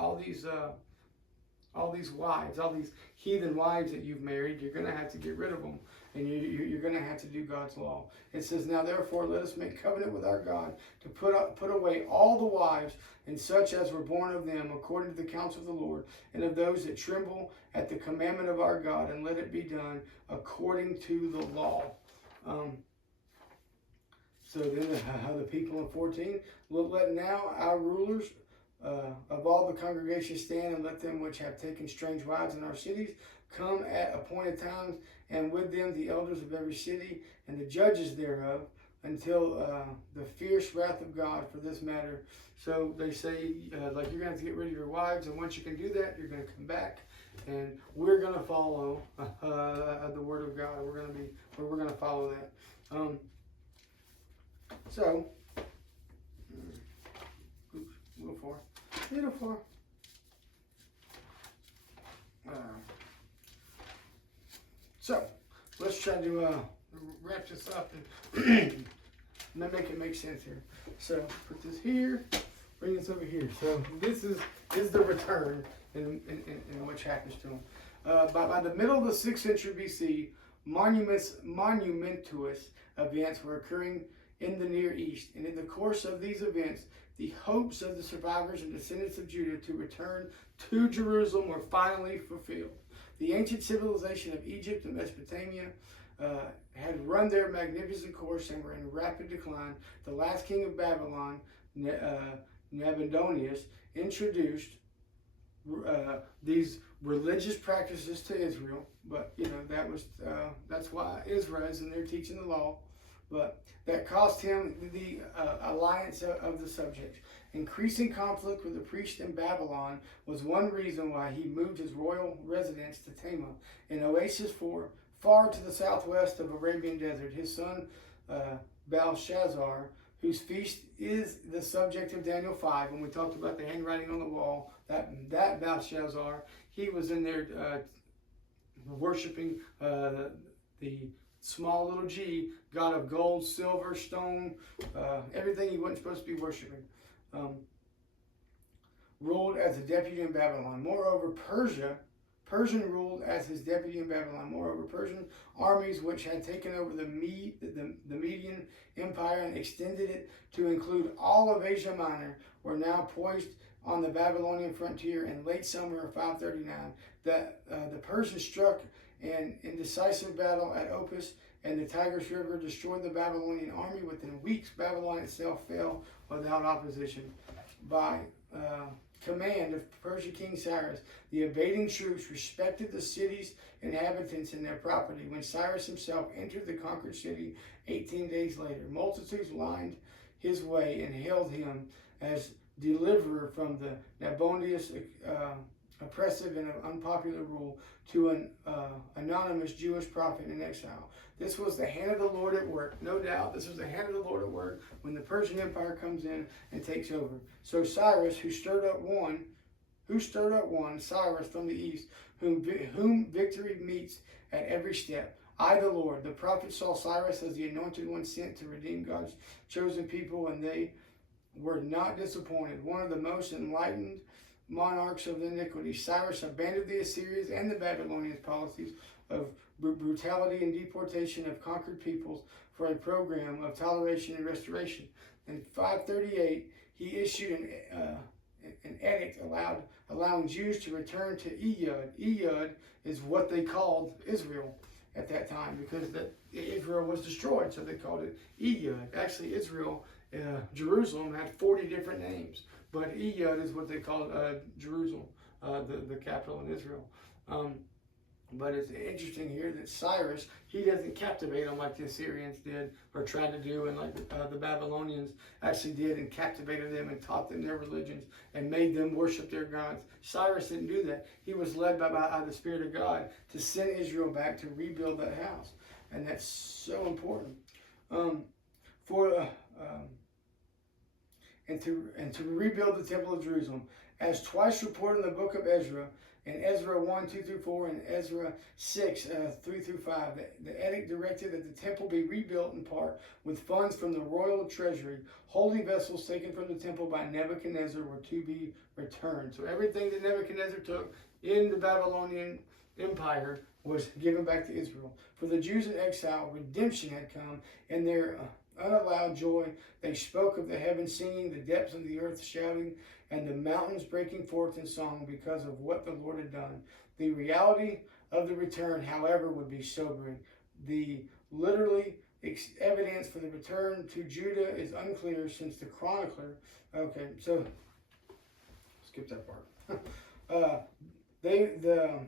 wives, all these heathen wives that you've married. You're going to have to get rid of them, and you're going to have to do God's law. It says, now therefore let us make covenant with our God to put away all the wives and such as were born of them, according to the counsel of the Lord, and of those that tremble at the commandment of our God, and let it be done according to the law. So then how the people in 14, let now our rulers of all the congregation stand, and let them which have taken strange wives in our cities come at appointed times, and with them the elders of every city and the judges thereof, until the fierce wrath of God for this matter. So they say, like, you're going to have to get rid of your wives, and once you can do that, you're going to come back, and we're going to follow the word of God. We're going to follow that. So, oops, a little far. So, let's try to wrap this up and make it make sense here. So, put this here, bring this over here. So, this is the return in which happens to them. By the middle of the 6th century BC, monumentous events were occurring in the Near East, and in the course of these events, the hopes of the survivors and descendants of Judah to return to Jerusalem were finally fulfilled. The ancient civilization of Egypt and Mesopotamia had run their magnificent course and were in rapid decline. The last king of Babylon, Nabonidus, introduced these religious practices to Israel, but that's why Israel is in there teaching the law. But that cost him the alliance of the subjects. Increasing conflict with the priests in Babylon was one reason why he moved his royal residence to Tema, an oasis far to the southwest of Arabian desert. His son Belshazzar, whose feast is the subject of Daniel 5, when we talked about the handwriting on the wall, that Belshazzar, he was in there worshiping the small little g, god of gold, silver, stone, everything he wasn't supposed to be worshiping, ruled as a deputy in Babylon. Moreover, Persian ruled as his deputy in Babylon. Moreover, Persian armies, which had taken over the Median Empire and extended it to include all of Asia Minor, were now poised on the Babylonian frontier. In late summer of 539, the Persians struck an indecisive battle at Opis, and the Tigris River destroyed the Babylonian army. Within weeks, Babylon itself fell without opposition. By command of Persian King Cyrus, the invading troops respected the city's inhabitants and their property. When Cyrus himself entered the conquered city 18 days later, multitudes lined his way and hailed him as deliverer from the Nabonidus oppressive and unpopular rule to an anonymous Jewish prophet in exile. This was the hand of the Lord at work. No doubt, this was the hand of the Lord at work when the Persian Empire comes in and takes over. So Cyrus, who stirred up one, Cyrus from the east, whom victory meets at every step. I, the Lord. The prophet saw Cyrus as the anointed one sent to redeem God's chosen people, and they were not disappointed. One of the most enlightened monarchs of iniquity, Cyrus abandoned the Assyrians and the Babylonians' policies of brutality and deportation of conquered peoples for a program of toleration and restoration. In 538, he issued an edict allowing Jews to return to Iyud. Iyud is what they called Israel at that time, because Israel was destroyed, so they called it Iyud. Actually, Israel, Jerusalem had 40 different names, but Iyud is what they called Jerusalem, the capital in Israel. But it's interesting here that Cyrus, he doesn't captivate them like the Assyrians did or tried to do, and like the Babylonians actually did and captivated them and taught them their religions and made them worship their gods. Cyrus didn't do that. He was led by the Spirit of God to send Israel back to rebuild that house. And that's so important. And to rebuild the temple of Jerusalem. As twice reported in the book of Ezra, In Ezra 1, 2 through 4, and Ezra 6, 3 through 5, the edict directed that the temple be rebuilt in part with funds from the royal treasury. Holy vessels taken from the temple by Nebuchadnezzar were to be returned. So everything that Nebuchadnezzar took in the Babylonian Empire was given back to Israel. For the Jews in exile, redemption had come. In their unallowed joy, they spoke of the heavens singing, the depths of the earth shouting, and the mountains breaking forth in song because of what the Lord had done. The reality of the return, however, would be sobering. The literally evidence for the return to Judah is unclear, since the chronicler. Okay, so skip that part. The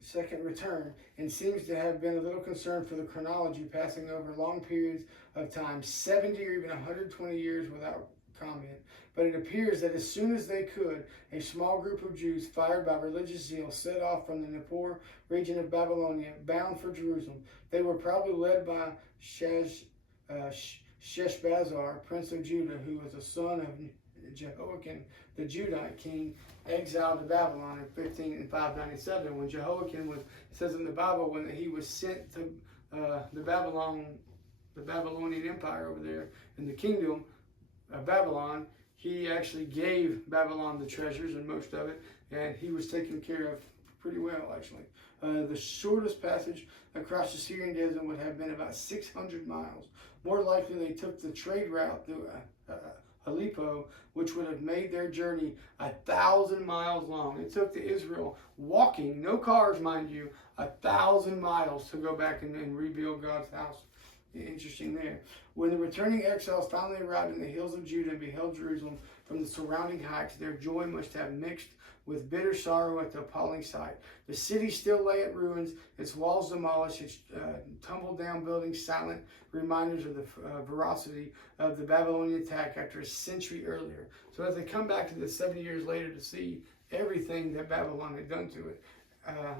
second return, and seems to have been a little concerned for the chronology, passing over long periods of time, 70 or even 120 years without comment. But it appears that as soon as they could, a small group of Jews, fired by religious zeal, set off from the Nippur region of Babylonia, bound for Jerusalem. They were probably led by Sheshbazzar, prince of Judah, who was a son of Jehoiakim, the Judite king, exiled to Babylon in 597. When Jehoiakim was, it says in the Bible, when he was sent to the Babylonian Empire over there in the kingdom of Babylon, he actually gave Babylon the treasures and most of it, and he was taken care of pretty well, actually. The shortest passage across the Syrian desert would have been about 600 miles. More likely, they took the trade route through Aleppo, which would have made their journey 1,000 miles long. It took to Israel, walking, no cars, mind you, 1,000 miles to go back and rebuild God's house. Interesting there. When the returning exiles finally arrived in the hills of Judah and beheld Jerusalem from the surrounding heights, their joy must have mixed with bitter sorrow at the appalling sight. The city still lay at ruins, its walls demolished, its tumbled down buildings silent reminders of the ferocity of the Babylonian attack after a century earlier. So as they come back to this 70 years later to see everything that Babylon had done to it,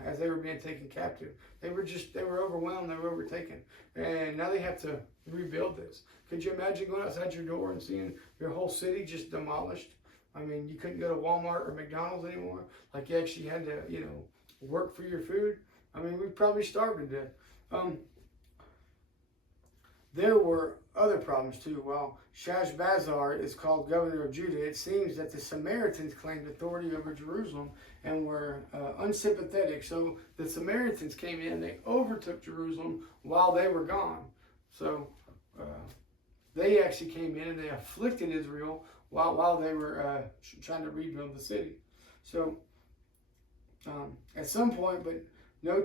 as they were being taken captive, they were overwhelmed, they were overtaken. And now they have to rebuild this. Could you imagine going outside your door and seeing your whole city just demolished? I mean, you couldn't go to Walmart or McDonald's anymore. Like, you actually had to, work for your food. I mean, we probably starved to death. There were other problems too. While Sheshbazzar is called governor of Judah, it seems that the Samaritans claimed authority over Jerusalem and were unsympathetic. So the Samaritans came in, they overtook Jerusalem while they were gone. So they actually came in and they afflicted Israel while they were trying to rebuild the city. So at some point, but no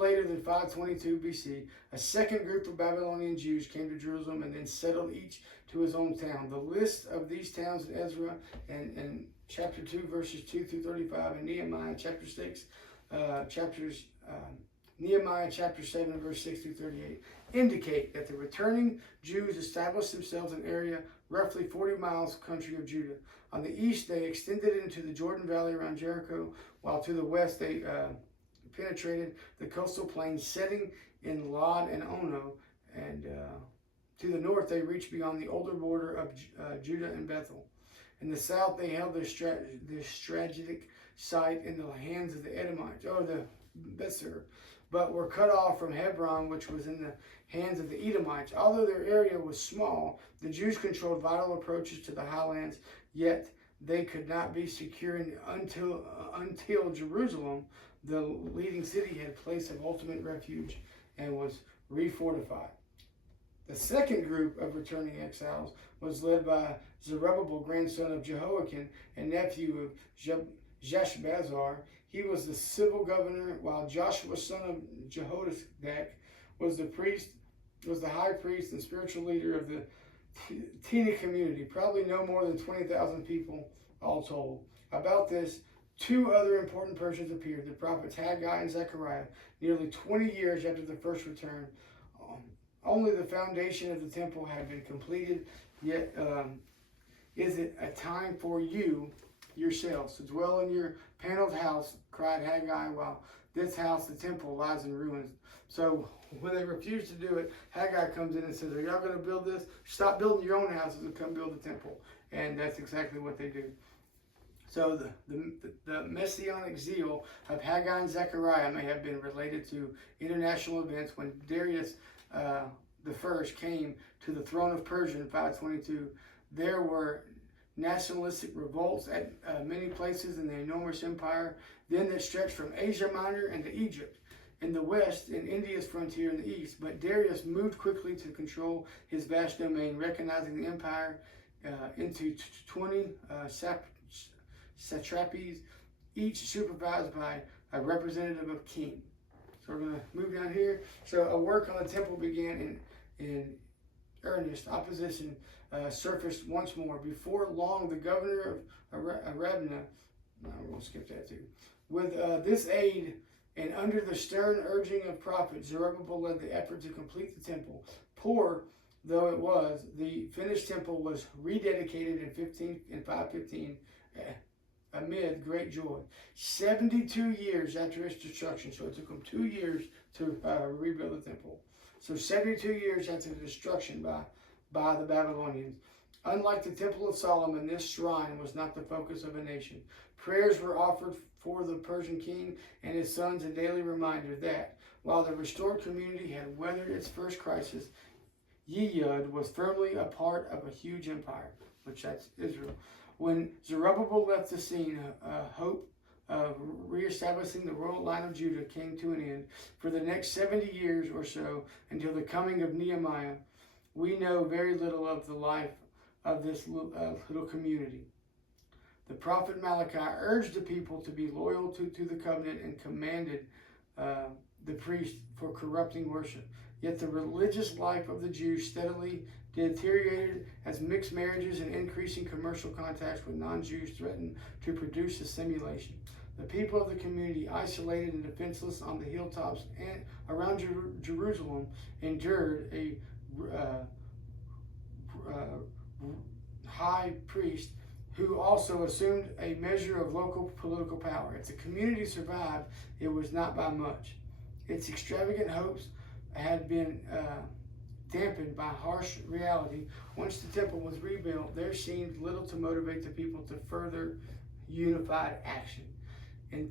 later than 522 BC, a second group of Babylonian Jews came to Jerusalem and then settled each to his own town. The list of these towns in Ezra and chapter 2, verses 2 through 35, and Nehemiah chapter 6, Nehemiah chapter 7, verse 6 through 38, indicate that the returning Jews established themselves in an area roughly 40 miles country of Judah. On the east, they extended into the Jordan Valley around Jericho, while to the west, they penetrated the coastal plains, setting in Lod and Ono, and to the north, they reached beyond the older border of Judah and Bethel. In the south, they held their strategic site in the hands of the Edomites, or the Besser, but were cut off from Hebron, which was in the hands of the Edomites. Although their area was small, the Jews controlled vital approaches to the highlands, yet they could not be secure until Jerusalem, the leading city, had a place of ultimate refuge and was refortified. The second group of returning exiles was led by Zerubbabel, grandson of Jehoiakim and nephew of Sheshbazzar. He was the civil governor, while Joshua, son of Jehozadak, was the high priest and spiritual leader of the Tini community, probably no more than 20,000 people all told. About this, two other important persons appeared, the prophets Haggai and Zechariah, nearly 20 years after the first return. Only the foundation of the temple had been completed, yet is it a time for you yourselves to dwell in your paneled house, cried Haggai, while this house, the temple, lies in ruins. So when they refuse to do it, Haggai comes in and says, are y'all going to build this? Stop building your own houses and come build the temple. And that's exactly what they do. So the messianic zeal of Haggai and Zechariah may have been related to international events. When Darius the first came to the throne of Persia in 522, there were nationalistic revolts at many places in the enormous empire, then that stretched from Asia Minor into Egypt in the west and India's frontier in the east. But Darius moved quickly to control his vast domain, recognizing the empire into 20 satrapies, each supervised by a representative of king. So we're going to move down here. So a work on the temple began in earnest. Opposition surfaced once more. Before long, the governor of Arabna, no, we're going to skip that too. With this aid and under the stern urging of prophet, Zerubbabel led the effort to complete the temple. Poor though it was, the finished temple was rededicated in 515 amid great joy. 72 years after its destruction, so it took them 2 years to rebuild the temple. So 72 years after the destruction by the Babylonians. Unlike the Temple of Solomon, this shrine was not the focus of a nation. Prayers were offered for the Persian king and his sons, a daily reminder that, while the restored community had weathered its first crisis, Yiyud was firmly a part of a huge empire, which that's Israel. When Zerubbabel left the scene, hope of reestablishing the royal line of Judah came to an end. For the next 70 years or so, until the coming of Nehemiah, we know very little of the life of this little community. The prophet Malachi urged the people to be loyal to the covenant and commanded the priest for corrupting worship. Yet the religious life of the Jews steadily deteriorated as mixed marriages and increasing commercial contacts with non-Jews threatened to produce assimilation. The people of the community, isolated and defenseless on the hilltops and around Jerusalem, endured a high priest who also assumed a measure of local political power. If the community survived, it was not by much. Its extravagant hopes had been dampened by harsh reality. Once the temple was rebuilt, there seemed little to motivate the people to further unified action. And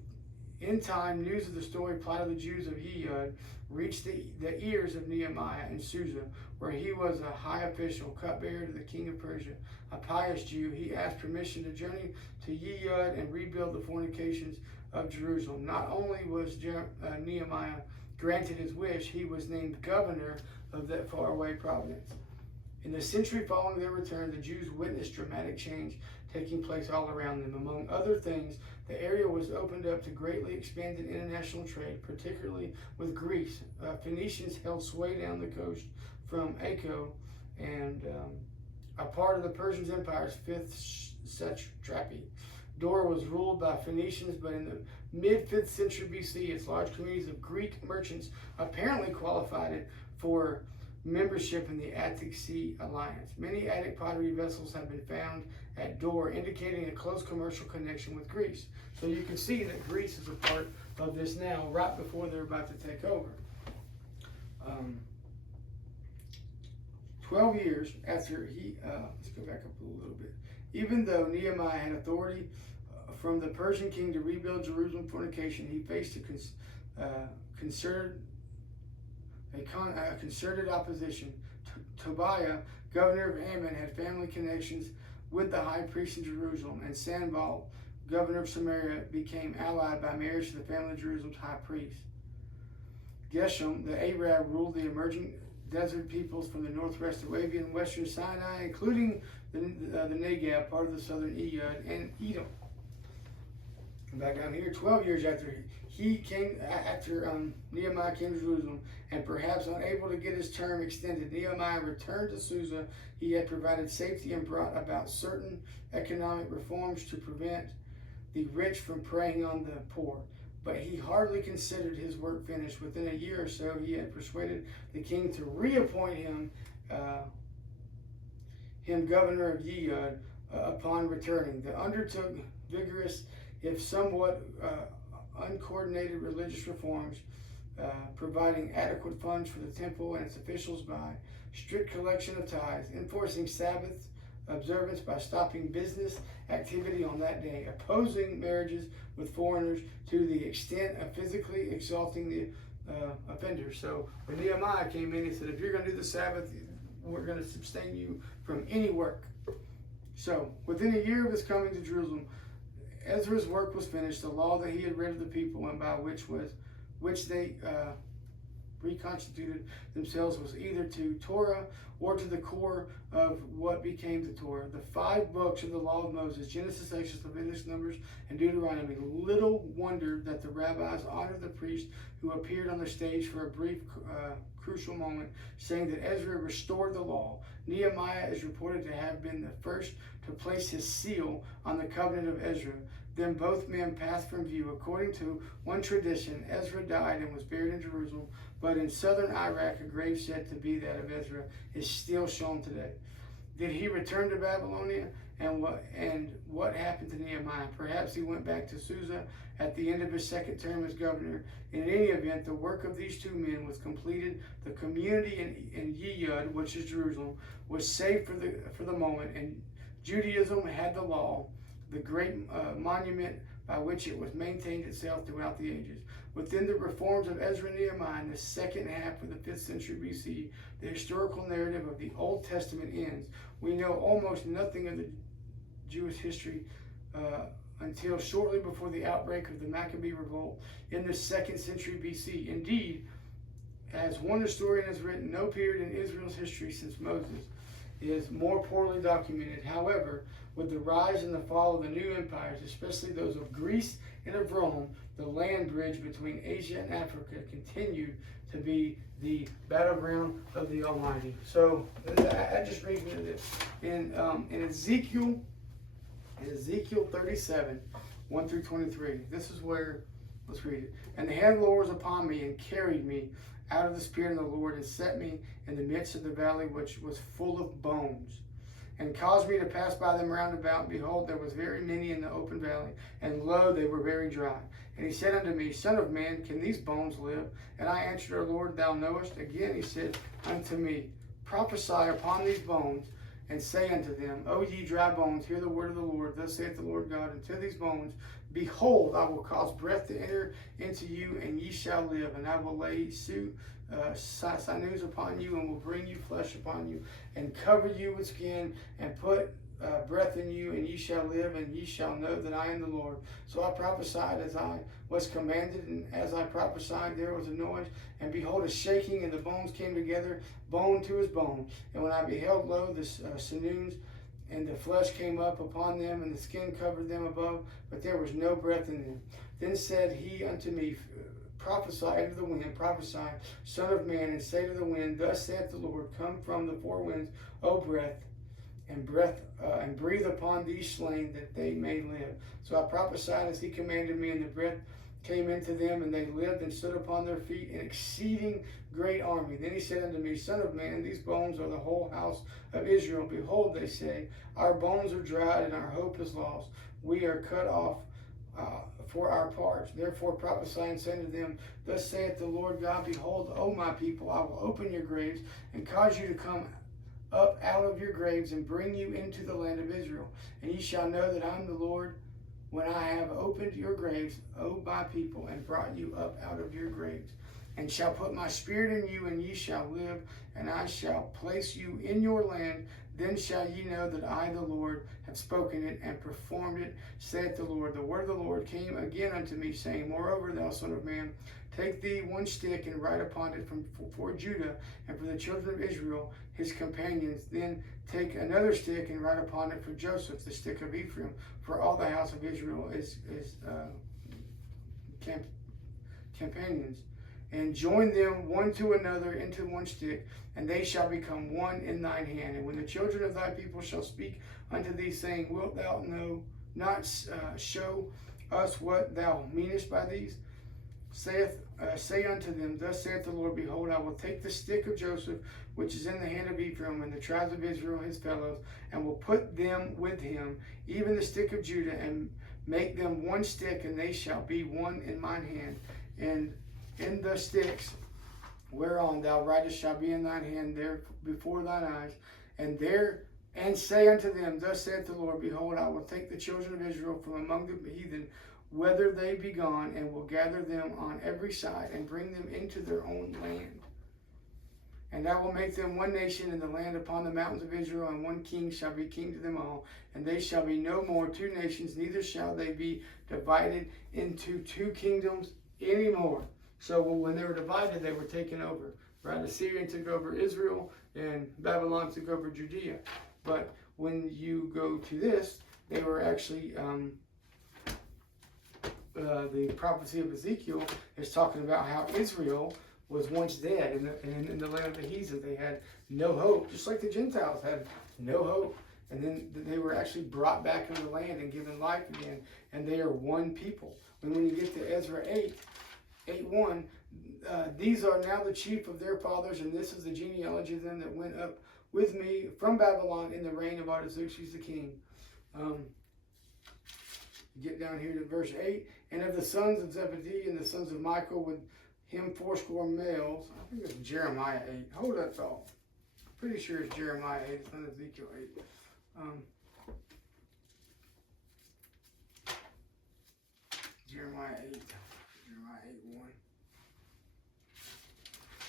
in time, news of the story plight of the Jews of Yiyud reached the ears of Nehemiah in Susa, where he was a high official, cupbearer to the king of Persia, a pious Jew. He asked permission to journey to Yiyud and rebuild the fortifications of Jerusalem. Not only was Nehemiah granted his wish, he was named governor of that faraway province. In the century following their return, the Jews witnessed dramatic change taking place all around them. Among other things, the area was opened up to greatly expanded international trade, particularly with Greece. Phoenicians held sway down the coast from Acco and a part of the Persian Empire's fifth satrapy. Dora was ruled by Phoenicians, but in the mid-5th century BC, its large communities of Greek merchants apparently qualified it for membership in the Attic Sea Alliance. Many Attic pottery vessels have been found at Dor, indicating a close commercial connection with Greece. So you can see that Greece is a part of this now, right before they're about to take over. 12 years after let's go back up a little bit. Even though Nehemiah had authority from the Persian king to rebuild Jerusalem fortification, he faced a concerted opposition. Tobiah, governor of Ammon, had family connections with the high priest in Jerusalem, and Sanballat, governor of Samaria, became allied by marriage to the family of Jerusalem's high priest. Geshem, the Arab, ruled the emerging desert peoples from the northwest Arabia and western Sinai, including the Negev, part of the southern Yiyud, and Edom. Back down here, 12 years after Nehemiah came to Jerusalem, and perhaps unable to get his term extended, Nehemiah returned to Susa. He had provided safety and brought about certain economic reforms to prevent the rich from preying on the poor. But he hardly considered his work finished. Within a year or so, he had persuaded the king to reappoint him governor of Yiyud upon returning. The undertook vigorous, if somewhat uncoordinated religious reforms, providing adequate funds for the temple and its officials by strict collection of tithes, enforcing Sabbaths observance by stopping business activity on that day, opposing marriages with foreigners to the extent of physically exalting the offender. So when Nehemiah came in, he said, if you're going to do the Sabbath, we're going to abstain you from any work. So within a year of his coming to Jerusalem, Ezra's work was finished. The law that he had read of the people and by which they reconstituted themselves was either to Torah or to the core of what became the Torah. The 5 books of the law of Moses, Genesis, Exodus, Leviticus, Numbers, and Deuteronomy. Little wonder that the rabbis honored the priest who appeared on the stage for a brief, crucial moment, saying that Ezra restored the law. Nehemiah is reported to have been the first to place his seal on the covenant of Ezra. Then both men passed from view. According to one tradition, Ezra died and was buried in Jerusalem, but in southern Iraq, a grave said to be that of Ezra is still shown today. Did he return to Babylonia? And what happened to Nehemiah? Perhaps he went back to Susa at the end of his second term as governor. In any event, the work of these 2 men was completed. The community in Yiyud, which is Jerusalem, was safe for the moment, and Judaism had the law, the great monument by which it was maintained itself throughout the ages. Within the reforms of Ezra and Nehemiah in the second half of the 5th century BC, the historical narrative of the Old Testament ends. We know almost nothing of the Jewish history until shortly before the outbreak of the Maccabee revolt in the 2nd century BC. Indeed, as one historian has written, no period in Israel's history since Moses is more poorly documented. However, with the rise and the fall of the new empires, especially those of Greece and of Rome, the land bridge between Asia and Africa continued to be the battleground of the Almighty. So I just read into this. In Ezekiel 37, 1 through 23, this is where, let's read it. And the hand of the Lord was upon me and carried me out of the Spirit of the Lord and set me in the midst of the valley which was full of bones, and caused me to pass by them round about. Behold, there was very many in the open valley, and lo, they were very dry. And he said unto me, Son of man, can these bones live? And I answered, O Lord, thou knowest. Again he said unto me, Prophesy upon these bones, and say unto them, O ye dry bones, hear the word of the Lord. Thus saith the Lord God unto these bones, Behold, I will cause breath to enter into you, and ye shall live. And I will lay sinews upon you, and will bring you flesh upon you, and cover you with skin, and put breath in you, and ye shall live, and ye shall know that I am the Lord. So I prophesied as I was commanded, and as I prophesied, there was a noise, and behold, a shaking, and the bones came together, bone to his bone. And when I beheld, lo, the sinews and the flesh came up upon them, and the skin covered them above, but there was no breath in them. Then said he unto me, Prophesy unto the wind, prophesy, Son of man, and say to the wind, Thus saith the Lord, Come from the 4 winds, O breath, and breathe upon these slain, that they may live. So I prophesied as he commanded me, and the breath came into them, and they lived and stood upon their feet, an exceeding great army. Then he said unto me, Son of man, these bones are the whole house of Israel. Behold, they say, Our bones are dried, and our hope is lost. We are cut off for our parts. Therefore prophesy and say to them, Thus saith the Lord God, Behold, O my people, I will open your graves, and cause you to come up out of your graves, and bring you into the land of Israel. And ye shall know that I am the Lord, when I have opened your graves, O my people, and brought you up out of your graves, and shall put my spirit in you, and ye shall live, and I shall place you in your land. Then shall ye know that I, the Lord, have spoken it and performed it, saith the Lord. The word of the Lord came again unto me, saying, Moreover, thou son of man, take thee one stick, and write upon it for Judah, and for the children of Israel, his companions. Then take another stick, and write upon it for Joseph, the stick of Ephraim, for all the house of Israel is companions. And join them one to another into one stick, and they shall become one in thine hand. And when the children of thy people shall speak unto thee, saying, Wilt thou not show us what thou meanest by these? Say unto them, Thus saith the Lord, Behold, I will take the stick of Joseph, which is in the hand of Ephraim, and the tribes of Israel his fellows, and will put them with him, even the stick of Judah, and make them one stick, and they shall be one in mine hand. And in the sticks whereon thou writest shall be in thine hand there before thine eyes, and there and say unto them, Thus saith the Lord, Behold, I will take the children of Israel from among the heathen, whither they be gone, and will gather them on every side, and bring them into their own land. And I will make them one nation in the land upon the mountains of Israel, and one king shall be king to them all. And they shall be no more two nations, neither shall they be divided into two kingdoms anymore. So when they were divided, they were taken over. Right? Assyria took over Israel, and Babylon took over Judea. But when you go to this, they were actually, the prophecy of Ezekiel is talking about how Israel was once dead in the land of the heathen. They had no hope, just like the Gentiles had no hope. And then they were actually brought back into the land and given life again. And they are one people. And when you get to Ezra 8:1, these are now the chief of their fathers, and this is the genealogy of them that went up with me from Babylon in the reign of Artaxerxes the king. Get down here to verse 8. And of the sons of Zebedee and the sons of Michael with him 80 males. I think it's Jeremiah 8. Hold that thought. Pretty sure it's Jeremiah 8. It's not Ezekiel 8. Jeremiah 8. Jeremiah 8:1.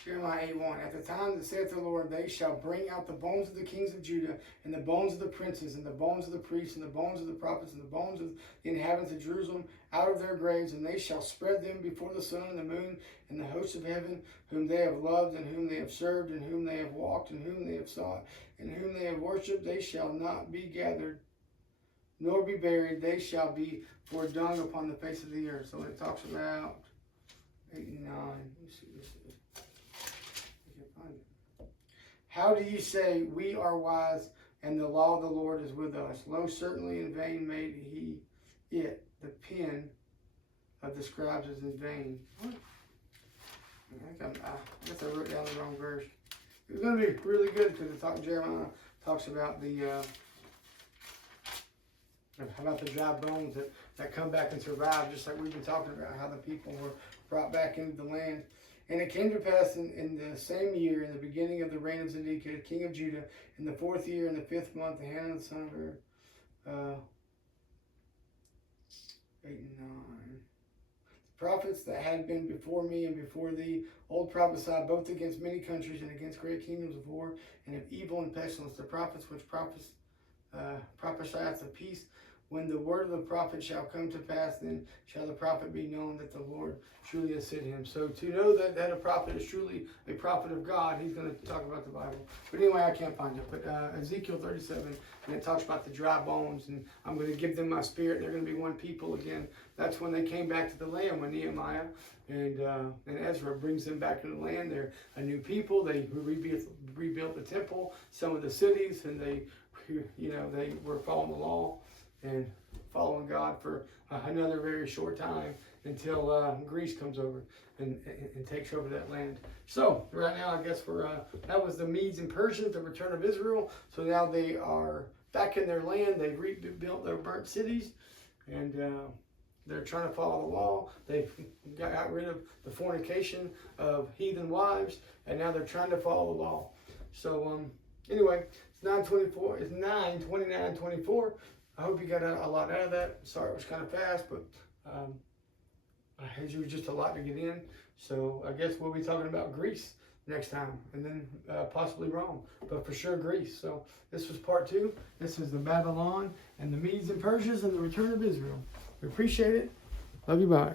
Jeremiah 8:1. At the time that saith the Lord, they shall bring out the bones of the kings of Judah, and the bones of the princes, and the bones of the priests, and the bones of the prophets, and the bones of the inhabitants of Jerusalem out of their graves, and they shall spread them before the sun and the moon and the hosts of heaven, whom they have loved, and whom they have served, and whom they have walked, and whom they have sought, and whom they have worshipped. They shall not be gathered, nor be buried. They shall be for dung upon the face of the earth. So it talks about 8 and 9. Let me see this is. How do you say, we are wise, and the law of the Lord is with us? Lo, certainly in vain made he it. The pen of the scribes is in vain. What? I guess I wrote down the wrong verse. It's going to be really good because Jeremiah talks about the dry bones that come back and survive, just like we've been talking about how the people were brought back into the land. And it came to pass in the same year, in the beginning of the reign of Zedekiah, king of Judah, in the 4th year, in the 5th month, the Hannah the son of her, 8 and 9. The prophets that had been before me and before thee, old prophesied both against many countries and against great kingdoms of war and of evil and pestilence. The prophets which prophesied of peace. When the word of the prophet shall come to pass, then shall the prophet be known that the Lord truly has sent him. So to know that a prophet is truly a prophet of God, he's going to talk about the Bible. But anyway, I can't find it. But Ezekiel 37, and it talks about the dry bones, and I'm going to give them my spirit. They're going to be one people again. That's when they came back to the land, when Nehemiah and Ezra brings them back to the land. They're a new people. They rebuilt the temple, some of the cities, and they were following the law and following God for another very short time until Greece comes over and takes over that land. So right now, I guess that was the Medes and Persians, the return of Israel. So now they are back in their land. They've rebuilt their burnt cities, and they're trying to follow the law. They've got rid of the fornication of heathen wives, and now they're trying to follow the law. So anyway, it's 9:24. It's 9:29:24. I hope you got a lot out of that. Sorry it was kind of fast, but it was just a lot to get in. So I guess we'll be talking about Greece next time, and then possibly Rome, but for sure Greece. So this was part 2. This is the Babylon and the Medes and Persians and the return of Israel. We appreciate it. Love you. Bye.